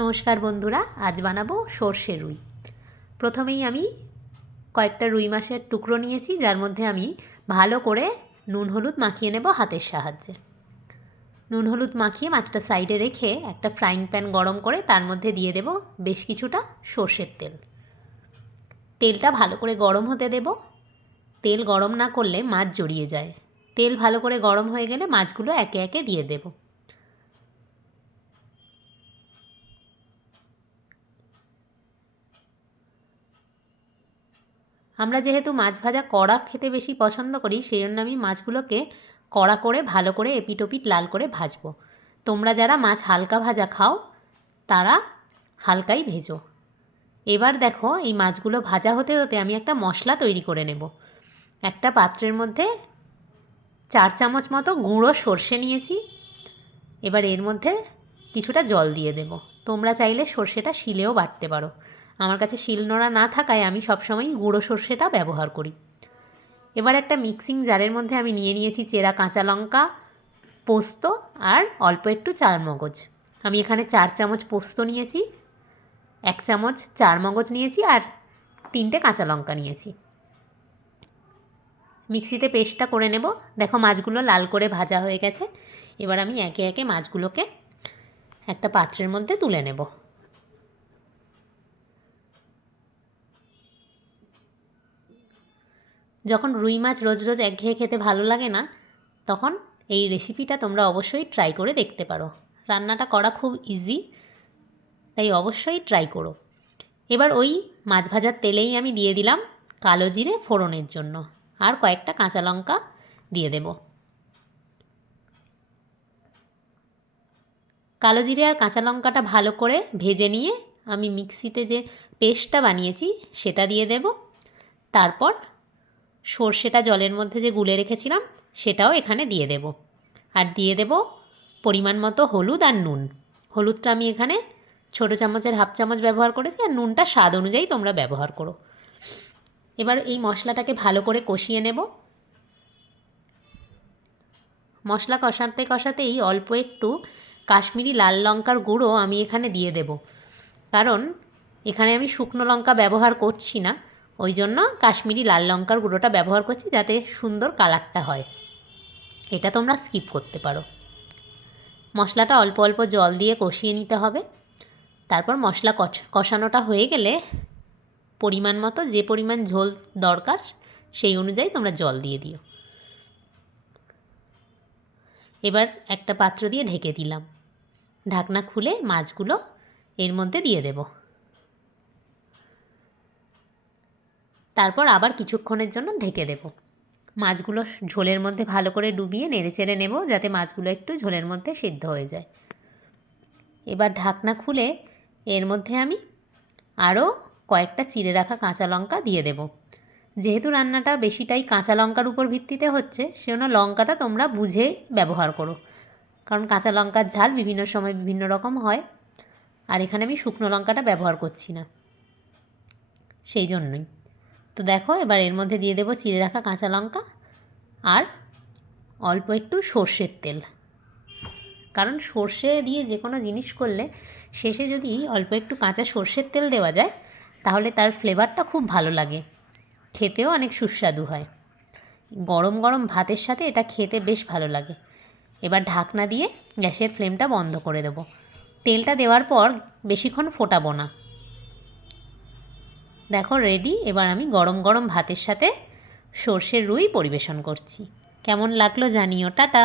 নমস্কার বন্ধুরা, আজ বানাবো সর্ষে রুই। প্রথমেই আমি কয়েকটা রুই মাছের টুকরো নিয়েছি, যার মধ্যে আমি ভালো করে নুন হলুদ মাখিয়ে নেব হাতের সাহায্যে। নুন হলুদ মাখিয়ে মাছটা সাইডে রেখে একটা ফ্রাইং প্যান গরম করে তার মধ্যে দিয়ে দেব বেশ কিছুটা সর্ষের তেল। তেলটা ভালো করে গরম হতে দেব। তেল গরম না করলে মাছ জড়িয়ে যায়। তেল ভালো করে গরম হয়ে গেলে মাছগুলো একে একে দিয়ে দেবো। আমরা যেহেতু মাছ ভাজা কড়া খেতে বেশি পছন্দ করি সেই জন্য আমি মাছগুলোকে কড়া করে, ভালো করে এপিটোপিট লাল করে ভাজবো। তোমরা যারা মাছ হালকা ভাজা খাও, তারা হালকাই ভেজো। এবার দেখো, এই মাছগুলো ভাজা হতে হতে আমি একটা মশলা তৈরি করে নেব। একটা পাত্রের মধ্যে চার চামচ মতো গুঁড়ো সর্ষে নিয়েছি। এবার এর মধ্যে কিছুটা জল দিয়ে দেব। তোমরা চাইলে সর্ষেটা শিলেও বাটতে পারো। আমার কাছে শিলনোড়া না থাকায় আমি সবসময় গুঁড়ো সর্ষেটা ব্যবহার করি। এবার একটা মিক্সিং জারের মধ্যে আমি নিয়ে নিয়েছি চেরা কাঁচা লঙ্কা, পোস্ত আর অল্প একটু চার মগজ আমি এখানে চার চামচ পোস্ত নিয়েছি, এক চামচ চার মগজ নিয়েছি আর তিনটে কাঁচা লঙ্কা নিয়েছি। মিক্সিতে পেস্টটা করে নেব। দেখো মাছগুলো লাল করে ভাজা হয়ে গেছে। এবার আমি একে একে মাছগুলোকে একটা পাত্রের মধ্যে তুলে নেব। যখন রুই মাছ রোজ রোজ একঘেয়ে খেতে ভালো লাগে না, তখন এই রেসিপিটা তোমরা অবশ্যই ট্রাই করে দেখতে পারো। রান্নাটা করা খুব ইজি তাই অবশ্যই ট্রাই করো। এবার ওই মাছ ভাজার তেলেই আমি দিয়ে দিলাম কালো জিরে ফোড়নের জন্য। আর কয়েকটা কাঁচা লঙ্কা দিয়ে দেব। কালো জিরে আর কাঁচা লঙ্কাটা ভালো করে ভেজে নিয়ে আমি মিক্সিতে যে পেস্টটা বানিয়েছি, সেটা দিয়ে দেব। তারপর সর্ষেটা জলের মধ্যে যে গুলে রেখেছিলাম, সেটাও এখানে দিয়ে দেব। আর দিয়ে দেব পরিমাণ মতো হলুদ আর নুন। হলুদটা আমি এখানে ছোটো চামচের হাফ চামচ ব্যবহার করেছি আর নুনটা স্বাদ অনুযায়ী তোমরা ব্যবহার করো। এবার এই মশলাটাকে ভালো করে কষিয়ে নেব। মশলা কষাতে কষাতেই অল্প একটু কাশ্মীরি লাল লঙ্কার গুঁড়ো আমি এখানে দিয়ে দেব। কারণ এখানে আমি শুকনো লঙ্কা ব্যবহার করছি না। ওই জন্য কাশ্মীরি লাল লঙ্কার গুঁড়োটা ব্যবহার করছি যাতে সুন্দর কালারটা হয়। এটা তোমরা স্কিপ করতে পারো। মশলাটা অল্প অল্প জল দিয়ে কষিয়ে নিতে হবে। তারপর মশলা কষানোটা হয়ে গেলে পরিমাণ মতো যে পরিমাণ ঝোল দরকার সেই অনুযায়ী তোমরা জল দিয়ে দিও। এবার একটা পাত্র দিয়ে ঢেকে দিলাম। ঢাকনা খুলে মাছগুলো এর মধ্যে দিয়ে দেবো। তারপর আবার কিছুক্ষণের জন্য ঢেকে দেব। মাছগুলো ঝোলের মধ্যে ভালো করে ডুবিয়ে নেড়ে চেড়ে নেব যাতে মাছগুলো একটু ঝোলের মধ্যে সিদ্ধ হয়ে যায়। এবার ঢাকনা খুলে এর মধ্যে আমি আরও কয়েকটা চিড়ে রাখা কাঁচা লঙ্কা দিয়ে দেব। যেহেতু রান্নাটা বেশিটাই কাঁচা লঙ্কার উপর ভিত্তিতে হচ্ছে, সেজন্য লঙ্কাটা তোমরা বুঝে ব্যবহার করো। কারণ কাঁচা লঙ্কার ঝাল বিভিন্ন সময় বিভিন্ন রকম হয়, আর এখানে আমি শুকনো লঙ্কাটা ব্যবহার করছি না। সেই জন্যই। তো দেখো, এবার এর মধ্যে দিয়ে দেবো চিড়ে রাখা কাঁচা লঙ্কা আর অল্প একটু সর্ষের তেল। কারণ সর্ষে দিয়ে যে কোনো জিনিস করলে শেষে যদি অল্প একটু কাঁচা সর্ষের তেল দেওয়া যায়, তাহলে তার ফ্লেভারটা খুব ভালো লাগে। খেতেও অনেক সুস্বাদু হয়। গরম গরম ভাতের সাথে এটা খেতে বেশ ভালো লাগে। এবার ঢাকনা দিয়ে গ্যাসের ফ্লেমটা বন্ধ করে দেবো। তেলটা দেওয়ার পর বেশিক্ষণ ফোটাবো না। দেখো রেডি এবার আমি গরম গরম ভাতের সাথে সর্ষের রুই পরিবেশন করছি। কেমন লাগল জানিও, টাটা!